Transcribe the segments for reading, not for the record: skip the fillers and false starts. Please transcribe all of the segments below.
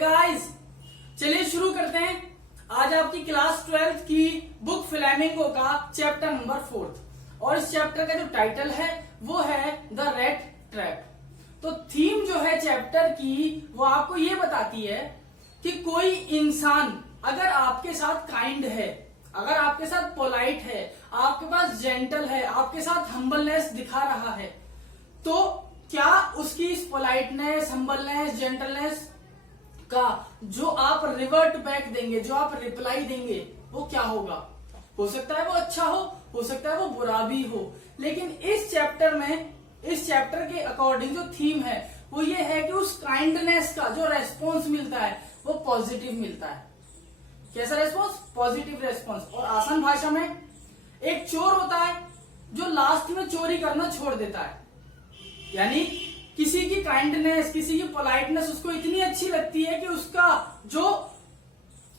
Guys, चलिए शुरू करते हैं। आज आपकी क्लास 12th की बुक फ्लेमिंगो का चैप्टर नंबर 4 और इस चैप्टर का जो टाइटल है वो है द रेट ट्रैप। तो थीम जो है चैप्टर की वो आपको ये बताती है कि कोई इंसान अगर आपके साथ काइंड है, अगर आपके साथ पोलाइट है, आपके पास जेंटल है, आपके साथ हम्बलनेस दिखा रहा है, तो क्या उसकी इस पोलाइटनेस, हम्बलनेस, जेंटलनेस का जो आप रिवर्ट बैक देंगे, जो आप रिप्लाई देंगे, वो क्या होगा? हो सकता है वो अच्छा हो सकता है वो बुरा भी हो। लेकिन इस चैप्टर में, इस चैप्टर के अकॉर्डिंग जो थीम है वो ये है कि उस काइंडनेस का जो रेस्पॉन्स मिलता है वो पॉजिटिव मिलता है। कैसा रेस्पॉन्स? Positive response. और आसान भाषा में एक चोर होता है जो लास्ट में चोरी करना छोड़ देता है, यानी किसी की काइंडनेस, किसी की पोलाइटनेस उसको इतनी अच्छी लगती है कि उसका जो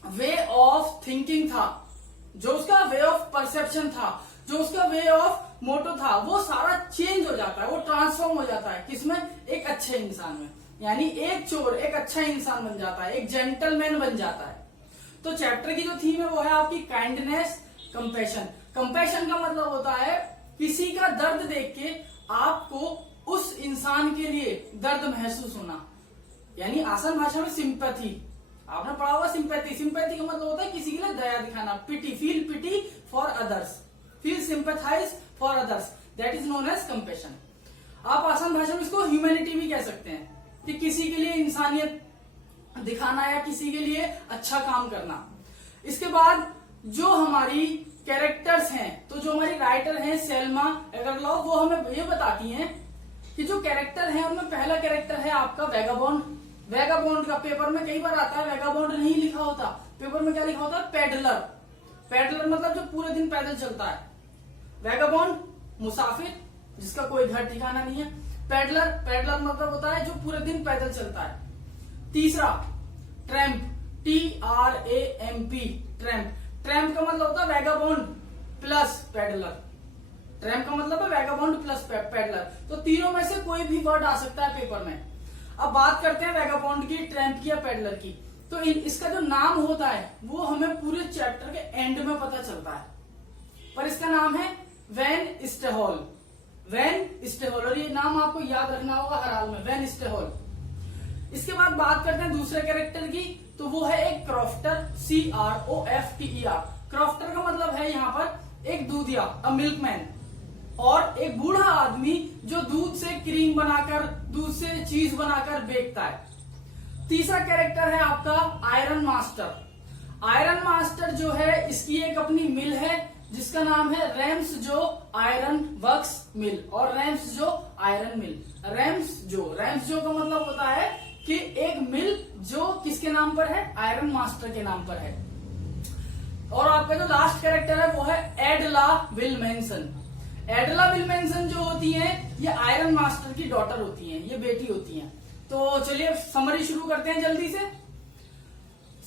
वे ऑफ थिंकिंग था, जो उसका वे ऑफ परसेप्शन था, जो उसका वे ऑफ मोटो था, वो सारा चेंज हो जाता है, वो ट्रांसफॉर्म हो जाता है। किसमें? एक अच्छे इंसान में। यानी एक चोर एक अच्छा इंसान बन जाता है, एक जेंटलमैन बन जाता है। तो चैप्टर की जो थीम है वो है आपकी काइंडनेस, कंपैशन। कंपैशन का मतलब होता है किसी का दर्द देख के आपको उस इंसान के लिए दर्द महसूस होना, यानी आसान भाषा में सिंपैथी। आपने पढ़ा होगा सिंपैथी। सिंपैथी का मतलब होता है किसी के लिए दया दिखाना। Pity, feel pity for others, feel sympathise for others, that is known as compassion. आप आसान भाषा में इसको ह्यूमैनिटी भी कह सकते हैं कि किसी के लिए इंसानियत दिखाना या किसी के लिए अच्छा काम करना। इसके बाद जो हमारी कैरेक्टर्स हैं, तो जो हमारी राइटर हैं सेल्मा एगरलॉफ, वो हमें ये बताती हैं कि जो कैरेक्टर है उनमें पहला कैरेक्टर है आपका वैगाबॉन्ड। वैगाबॉन्ड का पेपर में कई बार आता है, वैगाबॉन्ड नहीं लिखा होता, पेपर में क्या लिखा होता है? पेडलर। पेडलर मतलब जो पूरे दिन पैदल चलता है। वैगाबॉन्ड मुसाफिर, जिसका कोई घर ठिकाना नहीं है। पेडलर, पेडलर मतलब होता है जो पूरे दिन पैदल चलता है। तीसरा ट्रैम्प, TRAMP, ट्रैम्प। ट्रैम्प का मतलब होता है वैगाबॉन्ड प्लस पेडलर। ट्रैम्प का मतलब है वैगाबॉन्ड प्लस पेडलर। तो तीनों में से कोई भी वर्ड आ सकता है पेपर में। अब बात करते हैं वैगाबॉन्ड की, ट्रैम्प की या पेडलर की। तो इसका जो नाम होता है वो हमें पूरे चैप्टर के एंड में पता चलता है, पर इसका नाम है वैन स्टेहॉल। वैन स्टेहॉल, और ये नाम आपको याद रखना होगा हर हाल में, वैन स्टेहॉल। इसके बाद बात करते हैं दूसरे कैरेक्टर की, तो वो है एक क्रॉफ्टर, CROFTER। क्रॉफ्टर का मतलब है यहाँ पर एक दूधिया, अ मिल्कमैन, और एक बूढ़ा आदमी जो दूध से क्रीम बनाकर, दूध से चीज बनाकर बेचता है। तीसरा कैरेक्टर है आपका आयरन मास्टर। आयरन मास्टर जो है इसकी एक अपनी मिल है जिसका नाम है रैम्स जो आयरन वर्क्स मिल, और रैम्स जो आयरन मिल। रैम्स जो का मतलब होता है कि एक मिल जो किसके नाम पर है? आयरन मास्टर के नाम पर है। और आपका जो लास्ट कैरेक्टर है वो है एडला विलमेंसन। एडला विलमेंसन जो होती है ये आयरन मास्टर की डॉटर होती हैं, ये बेटी होती हैं। तो चलिए समरी शुरू करते हैं जल्दी से।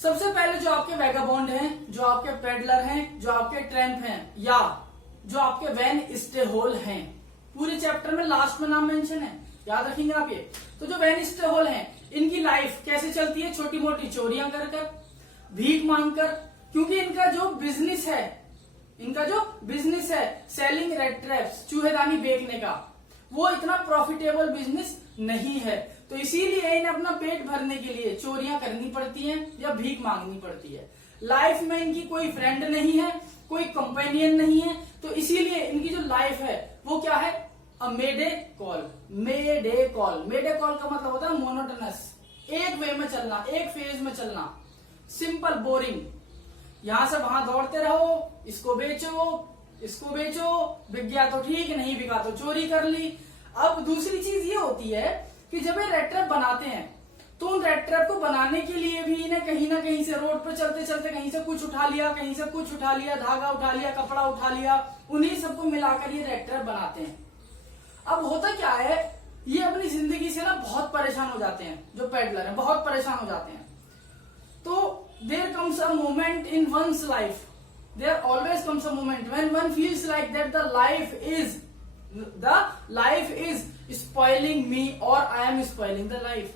सबसे पहले जो आपके वैगाबॉन्ड हैं, जो आपके पेडलर हैं, जो आपके ट्रैम्प हैं, या जो आपके वैन स्टेहॉल हैं, पूरे चैप्टर में लास्ट में नाम मेंशन है, याद रखेंगे आप ये। तो जो वैन स्टेहॉल हैं इनकी लाइफ कैसे चलती है? छोटी मोटी चोरियां कर कर, भीख मांगकर, क्योंकि इनका जो बिजनेस है सेलिंग रेड ट्रैप्स, चूहेदानी बेचने का, वो इतना प्रॉफिटेबल बिजनेस नहीं है। तो इसीलिए इन्हें अपना पेट भरने के लिए चोरियां करनी पड़ती हैं या भीख मांगनी पड़ती है। लाइफ में इनकी कोई फ्रेंड नहीं है, कोई कंपेनियन नहीं है, तो इसीलिए इनकी जो लाइफ है वो क्या है? अ मेडे कॉल। मेडे कॉल, मेडे कॉल का मतलब होता है मोनोटोनस, एक वे में चलना, एक फेज में चलना, सिंपल, बोरिंग। यहां से वहां दौड़ते रहो, इसको बेचो, बिक गया तो ठीक, नहीं बिका तो चोरी कर ली। अब दूसरी चीज ये होती है कि जब ये रेड ट्रैप बनाते हैं तो उन रेड ट्रैप को बनाने के लिए भी इन्हें कहीं ना कहीं से रोड पर चलते चलते कहीं से कुछ उठा लिया, कहीं से कुछ उठा लिया, धागा उठा लिया, कपड़ा उठा लिया, उन्हीं सबको मिलाकर ये रेड ट्रैप बनाते हैं। अब होता क्या है, ये अपनी जिंदगी से ना बहुत परेशान हो जाते हैं, जो पेडलर है बहुत परेशान हो जाते हैं। तो there comes a moment in one's life, there always comes a moment when one feels like that the life is spoiling me or I am spoiling the life।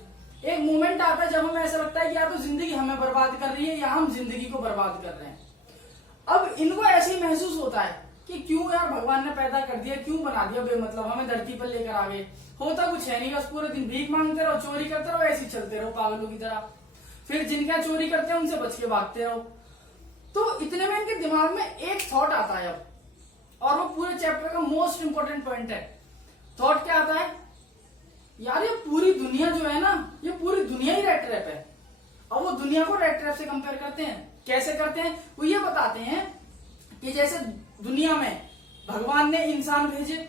एक मोमेंट आता है जब हमें ऐसा लगता है कि या तो जिंदगी हमें बर्बाद कर रही है या हम जिंदगी को बर्बाद कर रहे हैं। अब इनको ऐसे ही महसूस होता है कि क्यों यार भगवान ने पैदा कर दिया, क्यों बना दिया बेमतलब, हमें धरती पर लेकर आ गए, होता कुछ है नहीं, बस पूरे दिन भीख मांगते रहो, चोरी करते रहो, ऐसे ही चलते रहो पागलों की तरह, फिर जिनका चोरी करते हैं उनसे बच के भागते रहो। तो इतने में इनके दिमाग में एक थॉट आता है अब, और वो पूरे चैप्टर का मोस्ट इंपोर्टेंट पॉइंट है। थॉट क्या आता है, यार ये पूरी दुनिया जो है ना, ये पूरी दुनिया ही रेड ट्रैप है। अब वो दुनिया को रेड ट्रैप से कंपेयर करते हैं। कैसे करते हैं, वो ये बताते हैं कि जैसे दुनिया में भगवान ने इंसान भेजे,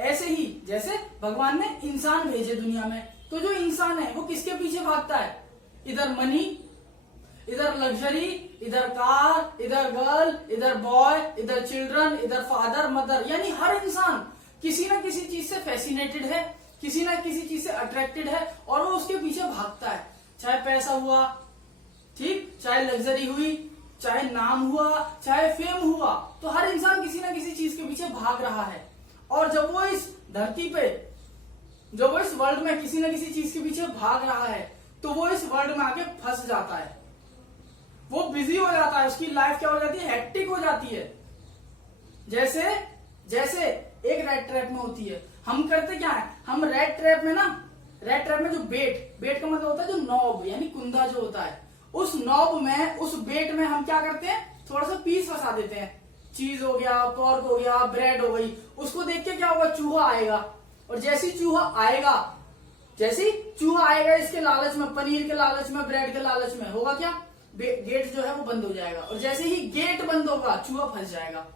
ऐसे ही जैसे भगवान ने इंसान भेजे दुनिया में, तो जो इंसान है वो किसके पीछे भागता है, इधर मनी, इधर लग्जरी, इधर कार, इधर गर्ल, इधर बॉय, इधर चिल्ड्रन, इधर फादर मदर, यानी हर इंसान किसी ना किसी चीज से फैसिनेटेड है, किसी ना किसी चीज से अट्रैक्टेड है और वो उसके पीछे भागता है। चाहे पैसा हुआ, ठीक, चाहे लग्जरी हुई, चाहे नाम हुआ, चाहे फेम हुआ, तो हर इंसान किसी ना किसी चीज के पीछे भाग रहा है। और जब वो इस धरती पे, जब वो इस वर्ल्ड में किसी ना किसी चीज के पीछे भाग रहा है, तो वो इस वर्ल्ड में आके फंस जाता है, वो बिजी हो जाता है, उसकी लाइफ क्या हो जाती है, हेक्टिक हो जाती है। जैसे जैसे एक रेड ट्रैप में होती है। हम करते क्या है, हम रेड ट्रैप में ना, रेड ट्रैप में जो बेट का मतलब होता है जो नॉब यानी कुंदा जो होता है, उस नॉब में, उस बेट में हम क्या करते हैं, थोड़ा सा पीस फंसा देते हैं। चीज हो गया, पोर्क हो गया, ब्रेड हो गई, उसको देख के क्या होगा, चूहा आएगा, और जैसे चूहा आएगा इसके लालच में, पनीर के लालच में, ब्रेड के लालच में, होगा क्या, गेट जो है वो बंद हो जाएगा, और जैसे ही गेट बंद होगा चूहा फंस जाएगा।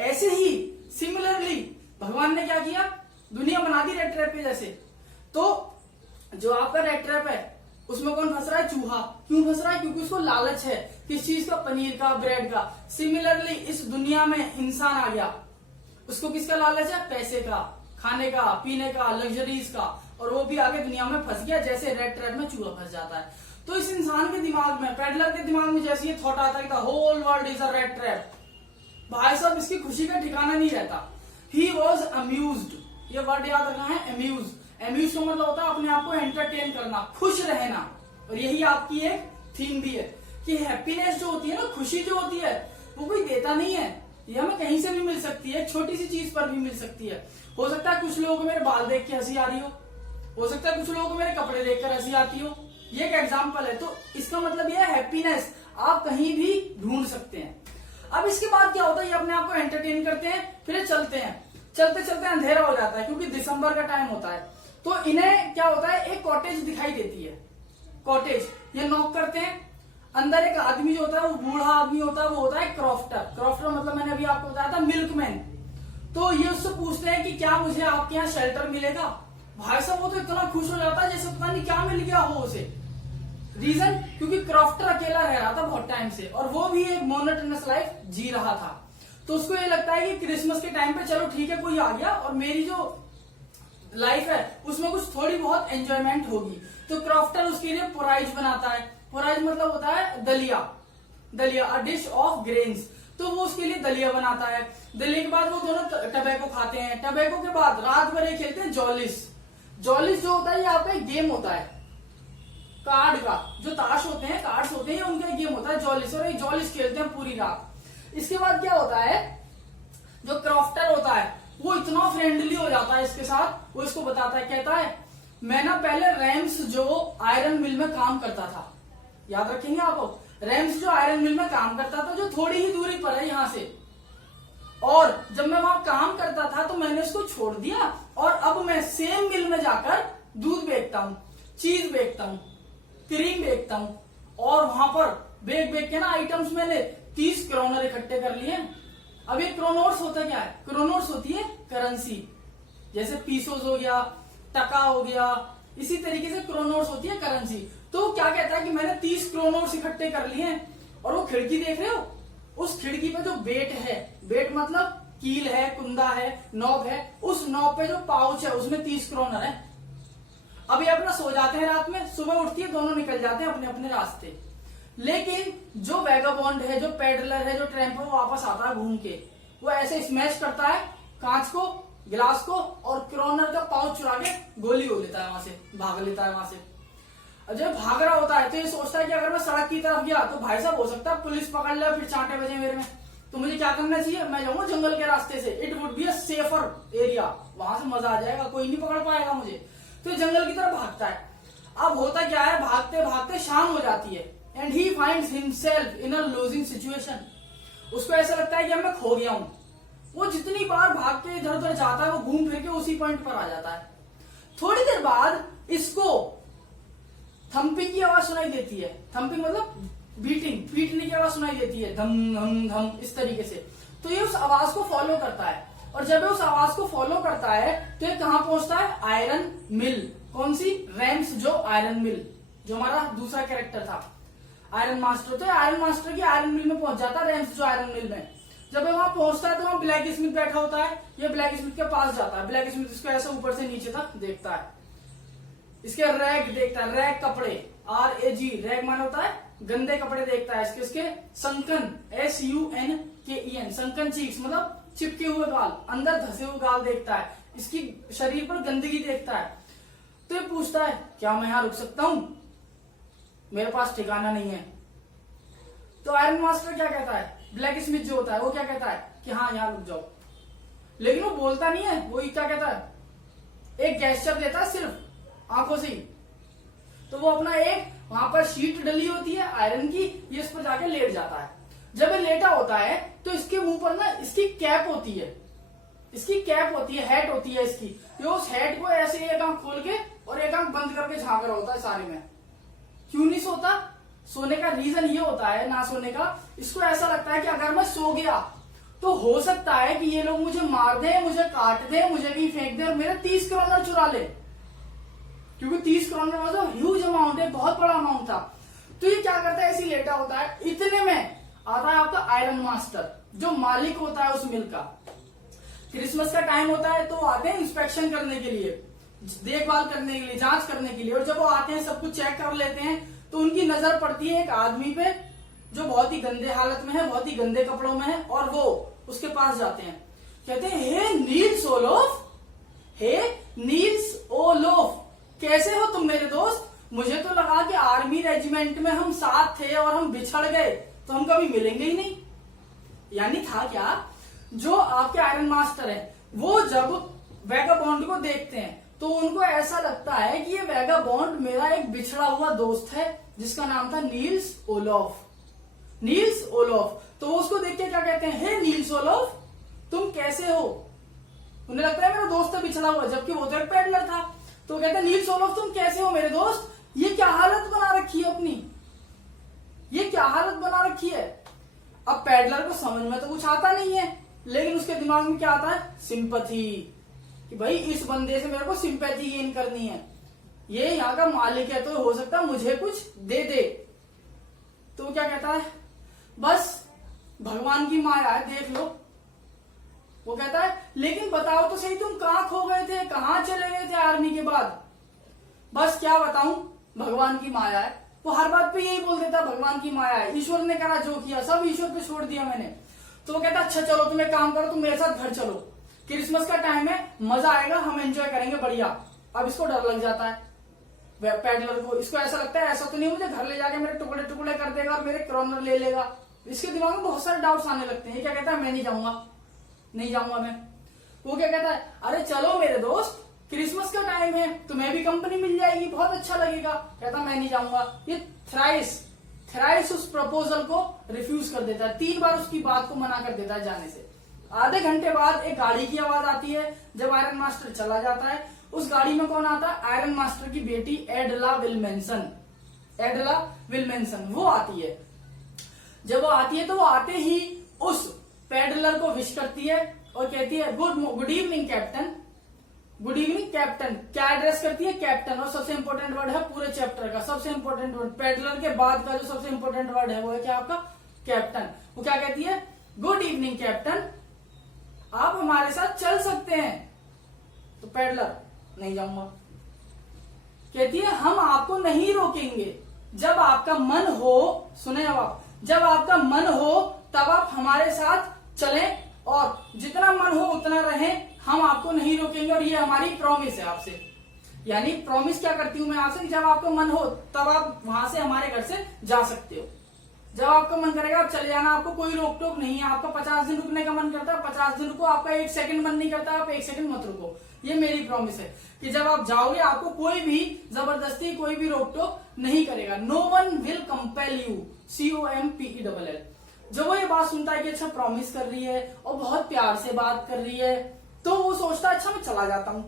ऐसे ही सिमिलरली भगवान ने क्या किया, दुनिया बना दी रेड ट्रैप के जैसे। तो जो आपका रेड ट्रैप है उसमें कौन फंस रहा है, चूहा। क्यों फंस रहा है, क्योंकि उसको लालच है, किस चीज का, पनीर का, ब्रेड का। सिमिलरली इस दुनिया में इंसान आ गया, उसको किसका लालच है, पैसे का, खाने का, पीने का, लग्जरीज का, और वो भी आगे दुनिया में फंस गया, जैसे रेड ट्रैप में चूहा फंस जाता है। तो इस इंसान के दिमाग में, पेडलर के दिमाग में जैसे ये थॉट आता है the whole world is a red trap, भाई साहब इसकी खुशी का ठिकाना नहीं रहता। ही वॉज अम्यूज्ड, ये वर्ड याद रखना है, अम्यूज। अम्यूज का मतलब होता है अपने आप को एंटरटेन करना, खुश रहना। और यही आपकी एक थीम भी है कि हैप्पीनेस जो होती है ना, खुशी जो होती है, वो कोई देता नहीं है, ये हमें कहीं से भी मिल सकती है, छोटी सी चीज पर भी मिल सकती है। हो सकता है कुछ लोगों को मेरे बाल देख के हंसी आ रही हो सकता है कुछ लोगों को मेरे कपड़े देखकर हंसी आती हो, ये एक एग्जाम्पल है। तो इसका मतलब यह हैप्पीनेस आप कहीं भी ढूंढ सकते हैं। अब इसके बाद क्या होता है, ये अपने आप को एंटरटेन करते हैं, फिर चलते हैं, चलते चलते अंधेरा हो जाता है क्योंकि दिसंबर का टाइम होता है। तो इन्हें क्या होता है, एक कॉटेज दिखाई देती है, कॉटेज। ये नॉक करते हैं, अंदर एक आदमी जो होता है वो बूढ़ा आदमी होता है, वो होता है क्रॉफ्टर। क्रॉफ्टर मतलब मैंने अभी आपको बताया था मिल्कमैन। तो ये उससे पूछते हैं कि क्या मुझे आपके यहाँ शेल्टर मिलेगा। भाई साहब वो तो इतना खुश हो जाता है जैसे पता नहीं क्या मिल गया हो उसे। रीजन, क्योंकि क्रॉफ्टर अकेला रह रहा था बहुत टाइम से, और वो भी एक मोनोटोनस लाइफ जी रहा था। तो उसको ये लगता है कि क्रिसमस के टाइम पे चलो ठीक है कोई आ गया और मेरी जो लाइफ है उसमें कुछ थोड़ी बहुत एंजॉयमेंट होगी। तो क्रॉफ्टर उसके लिए पोराइज बनाता है। पोराइज मतलब होता है दलिया, दलिया अ डिश ऑफ ग्रेन्स। तो वो उसके लिए दलिया बनाता है। दलिया के बाद वो दोनों टबैको खाते हैं। टबैको के बाद रात भर ये खेलते हैं जॉलिस। जॉलिस जो होता है ये आपका एक गेम होता है कार्ड का, जो ताश होते हैं, कार्ड्स होते हैं, उनका गेम होता है जॉलिस, और ये जॉलिस खेलते हैं पूरी रात। इसके बाद क्या होता है, जो क्रॉफ्टर होता है वो इतना फ्रेंडली हो जाता है इसके साथ, वो इसको बताता है, कहता है मैं ना पहले रैम्स जो आयरन मिल में काम करता था, याद रखेंगे आप, रैम्स जो आयरन मिल में काम करता था, जो थोड़ी ही दूरी पर है यहाँ से, और जब मैं वहां काम करता था तो मैंने इसको छोड़ दिया और अब मैं सेम मिल में जाकर दूध बेचता हूँ, चीज बेचता हूँ, क्रीम बेचता हूँ, और वहां पर बेच के ना आइटम्स मैंने 30 क्रोनर इकट्ठे कर लिए। अब ये क्रोनोर्स होता क्या है, क्रोनोर्स होती है करेंसी, जैसे पीसोस हो गया, टका हो गया, इसी तरीके से क्रोनोर्स होती है करेंसी। तो क्या कहता है कि मैंने 30 क्रोनोर्स इकट्ठे कर लिए हैं, और वो खिड़की देख रहे हो, उस खिड़की पे जो बेट है, बेट मतलब कील है, कुंदा है, नॉब है, उस नॉब पे जो पाउच है उसमें 30 क्रोनर है। अब ये अपना सो जाते हैं रात में, सुबह उठती है, दोनों निकल जाते हैं अपने अपने रास्ते। लेकिन जो वैगाबॉन्ड है, जो पेडलर है, जो ट्रैम्प है, वो वापस आता है घूम के, वो ऐसे स्मैश करता है कांच को, गिलास को, और क्रोनर का पाउच चुरा के गोली हो लेता है, वहां से भाग लेता है वहां से। अब जब भाग रहा होता है तो ये सोचता है कि अगर मैं सड़क की तरफ गया तो भाई साहब हो सकता है पुलिस पकड़ ले फिर चांटे बजे मेरे में, तो मुझे क्या करना चाहिए, मैं जाऊंगा जंगल के रास्ते से, it would be a safer area, वहां से मजा आ जाएगा, कोई नहीं पकड़ पाएगा मुझे। तो जंगल की तरफ भागता है। अब होता क्या है, भागते भागते शाम हो जाती है and he finds himself in a losing situation. उसको ऐसा लगता है कि अब मैं खो गया हूं। वो जितनी बार भाग के इधर उधर जाता है वो घूम फिर के उसी पॉइंट पर आ जाता है। थोड़ी देर बाद इसको थम्पिंग की आवाज सुनाई देती है। थम्पिंग मतलब बीटिंग, पीटने की आवाज सुनाई देती है, धम धम धम इस तरीके से। तो ये उस आवाज को फॉलो करता है और जब ये उस आवाज को फॉलो करता है तो ये कहां पहुंचता है, आयरन मिल। कौन सी, रैम्स जो आयरन मिल, जो हमारा दूसरा कैरेक्टर था आयरन मास्टर। तो आयरन मास्टर की आयरन मिल में पहुंच जाता है, रैम्स जो आयरन मिल में। जब ये वहां पहुंचता है तो वहां ब्लैक स्मिथ बैठा होता है। ये ब्लैक स्मिथ के पास जाता है। ब्लैक स्मिथ इसको ऐसे ऊपर से नीचे तक देखता है, इसके रैग देखता है, रैग कपड़े, RAG, रैग माने होता है गंदे कपड़े देखता है। इसके संकन, SUNKEN, संकन चीक्स मतलब चिपके हुए गाल, अंदर धसे हुए गाल देखता है। इसकी शरीर पर गंदगी देखता है। तो ये पूछता है क्या मैं यहां रुक सकता हूं, मेरे पास ठिकाना नहीं है। तो आयरन मास्टर क्या कहता है, ब्लैक स्मिथ जो होता है वो क्या कहता है कि हाँ यहां रुक जाओ, लेकिन वो बोलता नहीं है। वो क्या कहता है, एक गेस्चर देता है सिर्फ आंखों से ही। तो वो अपना एक वहां पर शीट डली होती है आयरन की, ये इस पर जाके लेट जाता है। जब ये लेटा होता है तो इसके मुंह पर ना इसकी कैप होती है, इसकी कैप होती है, हैट होती है इसकी। ये उस हैट को ऐसे एक आंख खोल के और एक आंख बंद करके झांक रहा होता है सारे में। क्यों नहीं सोता, सोने का रीजन ये होता है ना सोने का, इसको ऐसा लगता है कि अगर मैं सो गया तो हो सकता है कि ये लोग मुझे मार दे, मुझे काट दे, मुझे भी फेंक दे और मेरे 30 करोड़ चुरा ले, क्योंकि 30 करोड़ मतलब ह्यूज अमाउंट है, बहुत बड़ा अमाउंट था। तो ये क्या करता है, ऐसी लेटा होता है। इतने में आता है आपका आयरन मास्टर जो मालिक होता है उस मिल का। क्रिसमस का टाइम होता है तो आते हैं इंस्पेक्शन करने के लिए, देखभाल करने के लिए, जांच करने के लिए। और जब वो आते हैं सब कुछ चेक कर लेते हैं तो उनकी नजर पड़ती है एक आदमी पे जो बहुत ही गंदे हालत में है, बहुत ही गंदे कपड़ों में है। और वो उसके पास जाते हैं, कहते हैं हे नील्स ओलोफ, हे नील्स ओलोफ, कैसे हो तुम मेरे दोस्त? मुझे तो लगा कि आर्मी रेजिमेंट में हम साथ थे और हम बिछड़ गए तो हम कभी मिलेंगे ही नहीं। यानी था क्या, जो आपके आयरन मास्टर है वो जब वैगाबॉन्ड को देखते हैं तो उनको ऐसा लगता है कि ये वैगाबॉन्ड मेरा एक बिछड़ा हुआ दोस्त है जिसका नाम था नील्स ओलोफ। नील्स ओलोफ, तो वो उसको देख के क्या कहते हैं, हे नील्स ओलोफ तुम कैसे हो? उन्हें लगता है मेरा दोस्त है बिछड़ा हुआ, जबकि वो तो एक पैडलर था। तो कहते हैं नील्स ओलोफ तुम कैसे हो मेरे दोस्त? ये क्या हालत बना रखी है अपनी, ये क्या हालत बना रखी है? अब पैडलर को समझ में तो कुछ आता नहीं है, लेकिन उसके दिमाग में क्या आता है, सिंपैथी, कि भाई इस बंदे से मेरे को सिंपैथी गेन करनी है, ये यहाँ का मालिक है तो हो सकता है मुझे कुछ दे दे। तो वो क्या कहता है, बस भगवान की माया है, देख लो। वो कहता है लेकिन बताओ तो सही तुम कहाँ खो गए थे, कहाँ चले गए थे आर्मी के बाद? बस क्या बताऊं, भगवान की माया है। वो हर बात पे यही बोल देता, भगवान की माया है, ईश्वर ने करा जो किया सब ईश्वर पे छोड़ दिया मैंने। तो वो कहता अच्छा चलो तुम एक काम करो, तुम मेरे साथ घर चलो, क्रिसमस का टाइम है, मजा आएगा, हम एंजॉय करेंगे बढ़िया। अब इसको डर लग जाता है पैडलर को, इसको ऐसा लगता है ऐसा तो नहीं मुझे घर ले जाके मेरे टुकड़े टुकड़े कर देगा और मेरे क्रॉनर ले लेगा। इसके दिमाग में बहुत सारे डाउट्स आने लगते हैं। ये क्या कहता है, मैं नहीं जाऊंगा, नहीं जाऊंगा मैं। वो क्या कहता है, अरे चलो मेरे दोस्त क्रिसमस का टाइम है, तुम्हें भी कंपनी मिल जाएगी, बहुत अच्छा लगेगा। कहता मैं नहीं जाऊंगा। ये थ्राइस उस प्रपोजल को रिफ्यूज कर देता है, 3 बार उसकी बात को मना कर देता है जाने से। आधे घंटे बाद एक गाड़ी की आवाज आती है। जब आयरन मास्टर चला जाता है, उस गाड़ी में कौन आता है, आयरन मास्टर की बेटी एडला विल्मेंसन। एडला विल्मेंसन वो आती है। जब वो आती है तो वो आते ही उस पैडलर को विश करती है और कहती है good evening captain. Good evening captain क्या एड्रेस करती है, कैप्टन। और सबसे इंपॉर्टेंट वर्ड है पूरे चैप्टर का, सबसे इंपॉर्टेंट वर्ड पैडलर के बाद का जो सबसे इंपॉर्टेंट वर्ड है वो है क्या, आपका कैप्टन। वो क्या कहती है, गुड इवनिंग कैप्टन, आप हमारे साथ चल सकते हैं। तो पैडलर नहीं जाऊंगा। कहती है हम आपको नहीं रोकेंगे, जब आपका मन हो, सुने आप, जब आपका मन हो तब आप हमारे साथ चलें और जितना मन हो उतना रहें, हम आपको नहीं रोकेंगे और ये हमारी प्रॉमिस है आपसे। यानी प्रॉमिस क्या करती हूँ मैं आपसे, जब आपका मन हो तब आप वहां से हमारे घर से जा सकते हो। जब आपका मन करेगा आप चले जाना, आपको कोई रोक टोक नहीं है। आपका 50 दिन रुकने का मन करता है 50 दिन रुको, आपका 1 सेकंड मन नहीं करता आप 1 सेकंड मत रुको। ये मेरी प्रॉमिस है कि जब आप जाओगे आपको कोई भी जबरदस्ती कोई भी रोक टोक नहीं करेगा। No one will compel you, COMPELL। जब वो ये बात सुनता है कि अच्छा प्रॉमिस कर रही है और बहुत प्यार से बात कर रही है, तो वो सोचता है अच्छा मैं चला जाता हूं।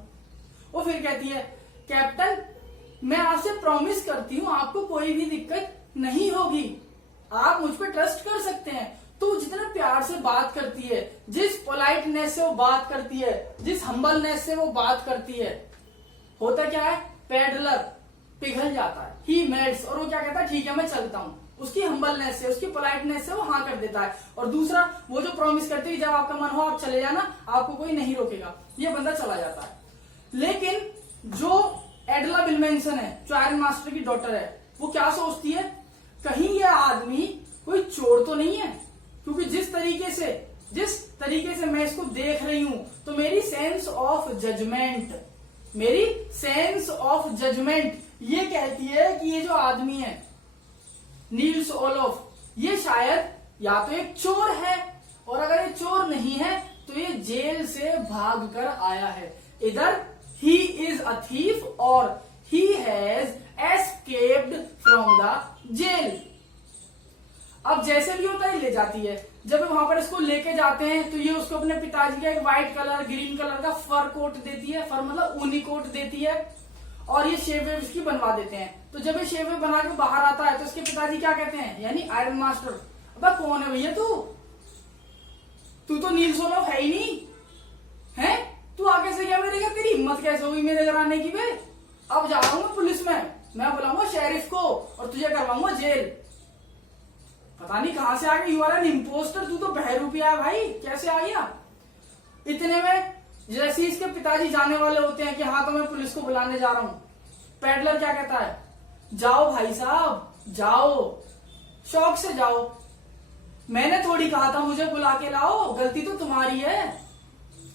वो फिर कहती है कैप्टन मैं आपसे प्रॉमिस करती हूँ आपको कोई भी दिक्कत नहीं होगी, आप मुझ पर ट्रस्ट कर सकते हैं। तो जितना प्यार से बात करती है, जिस पोलाइटनेस से वो बात करती है, जिस हम्बलनेस से वो बात करती है, होता क्या है पेडलर पिघल जाता है, ही मेल्ट्स, और वो क्या कहता है ठीक है मैं चलता हूं। उसकी हम्बलनेस से, उसकी पोलाइटनेस से वो हाँ कर देता है। और दूसरा वो जो प्रॉमिस करती है जब आपका मन हो आप चले जाना, आपको कोई नहीं रोकेगा, ये बंदा चला जाता है। लेकिन जो एडला विल्मेंसन है, जो आयरन मास्टर की डॉटर है, वो क्या सोचती है कहीं ये आदमी कोई चोर तो नहीं है, क्योंकि जिस तरीके से मैं इसको देख रही हूं तो मेरी सेंस ऑफ जजमेंट ये कहती है कि ये जो आदमी है नील्स ओलोफ, ये शायद या तो एक चोर है, और अगर ये चोर नहीं है तो ये जेल से भाग कर आया है। इधर ही इज अ थीफ और he has escaped from the jail. अब जैसे भी होता है ले जाती है। जब वहां पर इसको लेके जाते हैं तो ये उसको अपने पिताजी का एक व्हाइट कलर ग्रीन कलर का फर कोट देती है, फर मतलब ऊनी कोट देती है, और ये शेव वेव इसकी बनवा देते हैं। तो जब ये शेव वेव बना के बाहर आता है तो इसके पिताजी क्या कहते हैं, यानी आयरन मास्टर, अब कौन है भैया तू तो नील सोलोफ है ही नहीं है, तू आगे से क्या मेरे घर, तेरी हिम्मत कैसे हुई मेरे घर आने की बे, अब जा रहा हूं मैं पुलिस में, मैं बुलाऊंगा शेरिफ को और तुझे करवाऊंगा जेल। पता नहीं कहां से आ गया, यू आर एन इम्पोस्टर, तू तो बहरूपिया है भाई, कैसे आ गया। इतने में जैसे इसके पिताजी जाने वाले होते हैं कि हाँ तो मैं पुलिस को बुलाने जा रहा हूं, पेडलर क्या कहता है, जाओ भाई साहब जाओ, शौक से जाओ, मैंने थोड़ी कहा था मुझे बुला के लाओ, गलती तो तुम्हारी है,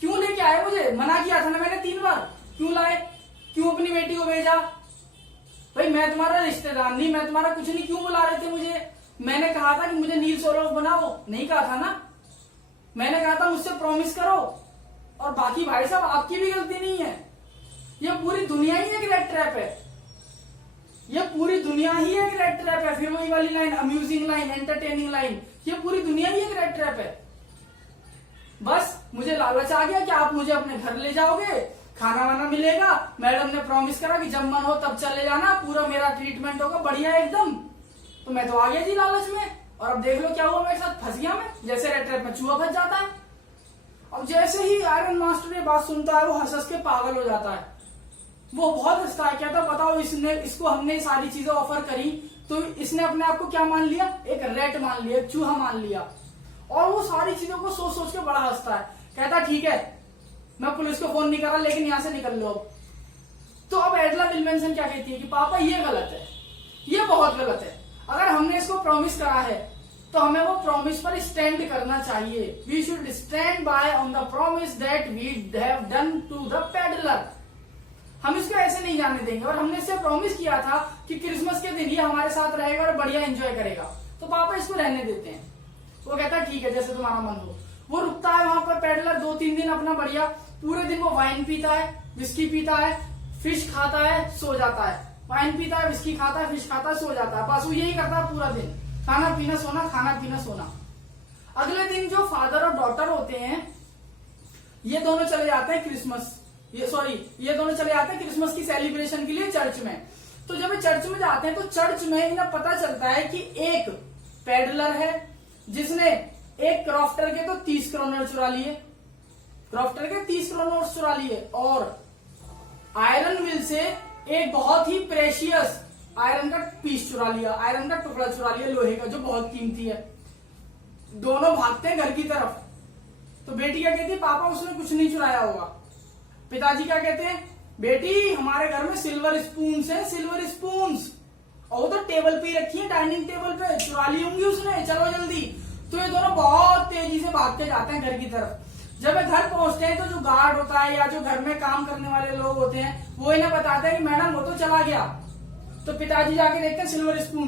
क्यों लेके आए मुझे, मना किया था ना मैंने 3 बार, क्यों लाए, क्यों अपनी बेटी को भेजा, भाई मैं तुम्हारा रिश्तेदार नहीं, मैं तुम्हारा कुछ नहीं, क्यों बुला रहे थे मुझे, मैंने कहा था कि मुझे नील सोलोफ बनाओ, नहीं कहा था ना, मैंने कहा था मुझसे प्रॉमिस करो, और बाकी भाई साहब आपकी भी गलती नहीं है, ये पूरी दुनिया ही एक रेड ट्रैप है, ये पूरी दुनिया ही एक रेड ट्रैप है। फिर वही वाली line, amusing line, entertaining line, ये पूरी दुनिया ही एक रेड ट्रैप है। बस मुझे लालच आ गया कि आप मुझे अपने घर ले जाओगे, खाना वाना मिलेगा, मैडम ने प्रॉमिस करा कि जब मन हो तब चले जाना, पूरा मेरा ट्रीटमेंट होगा बढ़िया एकदम, तो मैं तो आ गया जी लालच में, और अब देख लो क्या हुआ मेरे साथ, फंस गया मैं, जैसे रेड ट्रैप में चूहा फंस जाता है। अब जैसे ही आयरन मास्टर ये बात सुनता है वो हंस के पागल हो जाता है, वो बहुत हंसता है, कहता बताओ इसको हमने सारी चीजें ऑफर करी तो इसने अपने आप को क्या मान लिया, एक रेट मान लिया, एक चूहा मान लिया, और वो सारी चीजों को सोच सोच के बड़ा हंसता है, कहता ठीक है मैं पुलिस को फोन नहीं कर रहा, लेकिन यहां से निकल लो। तो अब एडला विल्मेंसन क्या कहती है कि पापा ये गलत है, ये बहुत गलत है, अगर हमने इसको प्रॉमिस करा है तो हमें वो प्रॉमिस पर स्टैंड करना चाहिए, we should stand by on the promise that we have done to the peddler, हम इसको ऐसे नहीं जाने देंगे, और हमने इससे प्रॉमिस किया था कि क्रिसमस के दिन ये हमारे साथ रहेगा और बढ़िया एंजॉय करेगा, तो पापा इसको रहने देते हैं। वो कहता है ठीक है जैसे तुम्हारा मन हो। वो रुकता है वहां पर पेडलर 2-3 दिन अपना बढ़िया, पूरे दिन वो वाइन पीता है, विस्की पीता है, फिश खाता है, सो जाता है, वाइन पीता है, विस्की खाता है, फिश खाता है, सो जाता है, बस वो यही करता है पूरा दिन, खाना पीना सोना, खाना पीना सोना। अगले दिन जो फादर और डॉटर होते हैं ये दोनों चले जाते हैं ये दोनों चले जाते हैं क्रिसमस की सेलिब्रेशन के लिए चर्च में। तो जब ये चर्च में जाते हैं तो चर्च में इन्हें पता चलता है कि एक पेडलर है जिसने एक क्रॉफ्टर के तो 30 क्रोनर चुरा लिए, और आयरन विल से एक बहुत ही प्रेशियस आयरन का पीस चुरा लिया, आयरन का टुकड़ा चुरा लिया लोहे का, जो बहुत कीमती है। दोनों भागते हैं घर की तरफ, तो बेटी क्या कहती है, पापा उसने कुछ नहीं चुराया होगा। पिताजी क्या कहते हैं, बेटी हमारे घर में सिल्वर स्पून्स है, सिल्वर स्पून्स, और वो तो टेबल पे रखी है, डाइनिंग टेबल पे, चुरा ली होंगी उसने, चलो जल्दी। तो ये दोनों बहुत तेजी से भागते जाते हैं घर की तरफ। जब वे घर पहुंचते हैं तो जो गार्ड होता है या जो घर में काम करने वाले लोग होते हैं वो इन्हें बताते हैं कि मैडम वो तो चला गया। तो पिताजी जाके देखते हैं सिल्वर स्पून,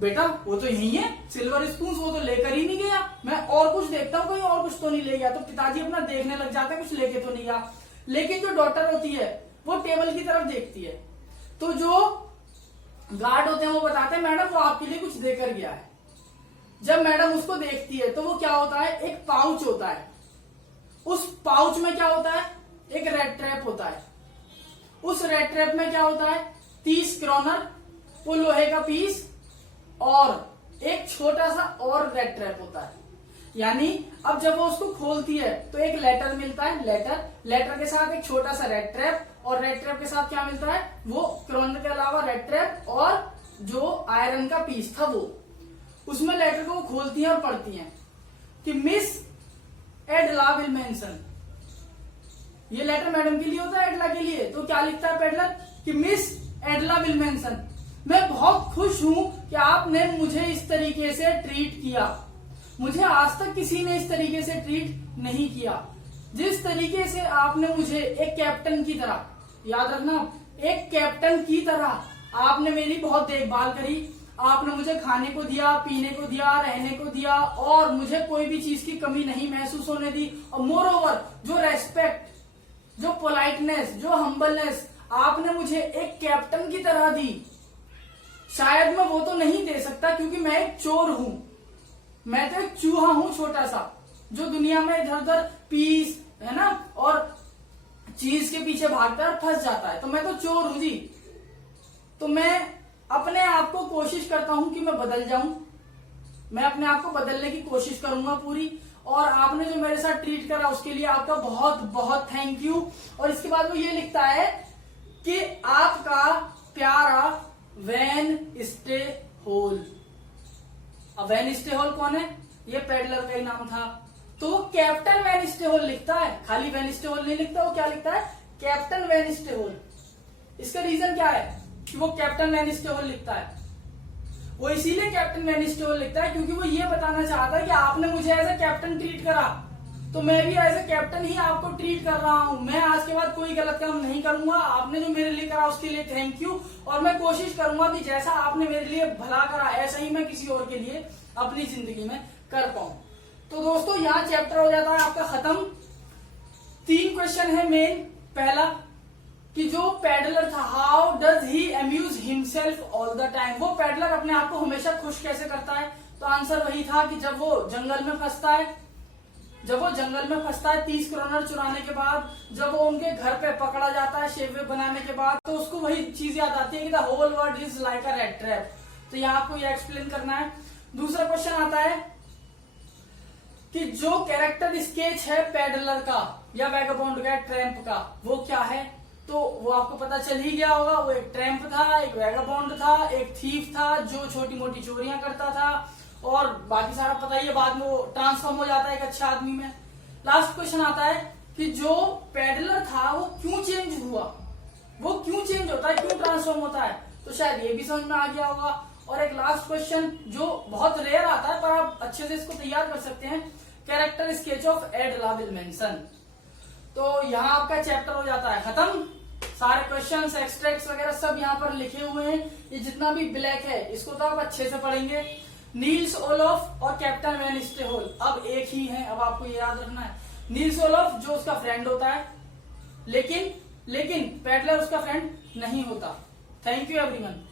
बेटा वो तो यही है सिल्वर स्पून, वो तो लेकर ही नहीं गया, मैं और कुछ देखता हूँ कहीं और कुछ तो नहीं ले गया। तो पिताजी अपना देखने लग जाते हैं कुछ लेके तो नहीं गया। लेकिन जो डॉटर होती है वो टेबल की तरफ देखती है, तो जो गार्ड होते हैं वो बताते हैं मैडम वो आपके लिए कुछ देकर गया है। जब मैडम उसको देखती है तो वो क्या होता है, एक पाउच होता है, उस पाउच में क्या होता है, एक रेड ट्रैप होता है। उस रेड ट्रैप में क्या होता है, 30 क्रॉनर, वो लोहे का पीस और एक छोटा सा और रेड ट्रैप होता है। यानी अब जब वो उसको खोलती है तो एक लेटर मिलता है, लेटर के साथ एक छोटा सा रेड ट्रैप, और रेड ट्रैप के साथ क्या मिलता है, वो क्रॉनर के अलावा रेड ट्रैप और जो आयरन का पीस था वो। उसमें लेटर को वो खोलती हैं और पढ़ती हैं कि मिस एडला विल मेंशन, ये लेटर मैडम के लिए होता है एडला के लिए। तो क्या लिखता है पेडलर कि मिस एडला विल मेंशन, मैं बहुत खुश हूं कि आपने मुझे इस तरीके से ट्रीट किया, मुझे आज तक किसी ने इस तरीके से ट्रीट नहीं किया। जिस तरीके से आपने मुझे एक कैप्टन की तरह, याद रखना एक कैप्टन की तरह आपने मेरी बहुत देखभाल करी, आपने मुझे खाने को दिया, पीने को दिया, रहने को दिया, और मुझे कोई भी चीज की कमी नहीं महसूस होने दी। और मोर ओवर जो रेस्पेक्ट, जो पोलाइटनेस, जो हम्बलनेस आपने मुझे एक कैप्टन की तरह दी, शायद मैं वो तो नहीं दे सकता क्योंकि मैं एक चोर हूं, मैं तो एक चूहा हूं छोटा सा, जो दुनिया में इधर उधर पीस है ना और चीज के पीछे भागता है, फंस जाता है। तो मैं तो चोर हूं जी। तो मैं अपने आप को कोशिश करता हूं कि मैं बदल जाऊं, मैं अपने आप को बदलने की कोशिश करूंगा पूरी। और आपने जो मेरे साथ ट्रीट करा उसके लिए आपका बहुत बहुत थैंक यू। और इसके बाद वो ये लिखता है कि आपका प्यारा वैन स्टे होल। अब वैन स्टे होल कौन है, ये पेडलर का ही नाम था। तो वो कैप्टन वैन स्टे होल लिखता है, खाली वैन स्टे होल नहीं लिखता, वो क्या लिखता है, कैप्टन वैन स्टे होल। इसका रीजन क्या है कि वो कैप्टन वैन स्टे होल लिखता है, वो इसीलिए कैप्टन वैन स्टे होल लिखता है क्योंकि वो ये बताना चाहता है कि आपने मुझे एज ए कैप्टन ट्रीट करा, तो मैं भी एज ए कैप्टन ही आपको ट्रीट कर रहा हूं। मैं आज के बाद कोई गलत काम नहीं करूंगा, आपने जो मेरे लिए करा उसके लिए थैंक यू। और मैं कोशिश करूंगा कि जैसा आपने मेरे लिए भला करा ऐसा ही मैं किसी और के लिए अपनी जिंदगी में कर पाऊं। तो दोस्तों यहाँ चैप्टर हो जाता है आपका खत्म। 3 क्वेश्चन है मेन। पहला कि जो पेडलर था, how does he amuse himself all the time, वो पेडलर अपने आप को हमेशा खुश कैसे करता है। तो आंसर वही था कि जब वो जंगल में फंसता है, 30 क्रॉनर चुराने के बाद, जब वो उनके घर पे पकड़ा जाता है शेव बनाने के बाद, तो उसको वही चीज याद आती है कि the whole world is like a red trap. तो यहाँ आपको ये एक्सप्लेन करना है। दूसरा क्वेश्चन आता है कि जो कैरेक्टर स्केच है पेडलर का या वैगाबॉन्ड का, ट्रैम्प का, वो क्या है। तो वो आपको पता चल ही गया होगा, वो एक ट्रैम्प था, एक वैगाबॉन्ड था, एक थीफ था जो छोटी मोटी चोरियां करता था, और बाकी सारा पता ही है। बाद में वो ट्रांसफॉर्म हो जाता है एक अच्छा आदमी में। लास्ट क्वेश्चन आता है कि जो पेडलर था वो क्यों चेंज हुआ, वो क्यों चेंज होता है, क्यों ट्रांसफॉर्म होता है। तो शायद ये भी समझ में आ गया होगा। और एक लास्ट क्वेश्चन जो बहुत रेयर आता है पर आप अच्छे से इसको तैयार कर सकते हैं, character sketch of एडला will mention. तो यहाँ आपका चैप्टर हो जाता है खत्म। सारे क्वेश्चंस, एक्सट्रैक्ट्स वगैरह सब यहाँ पर लिखे हुए हैं। ये जितना भी ब्लैक है इसको तो आप अच्छे से पढ़ेंगे। नील्स ओलॉफ और कैप्टन वैन स्टे होल अब एक ही है, अब आपको ये याद रखना है। नील्स ओलॉफ जो उसका फ्रेंड होता है, लेकिन पेडलर उसका फ्रेंड नहीं होता। Thank you everyone.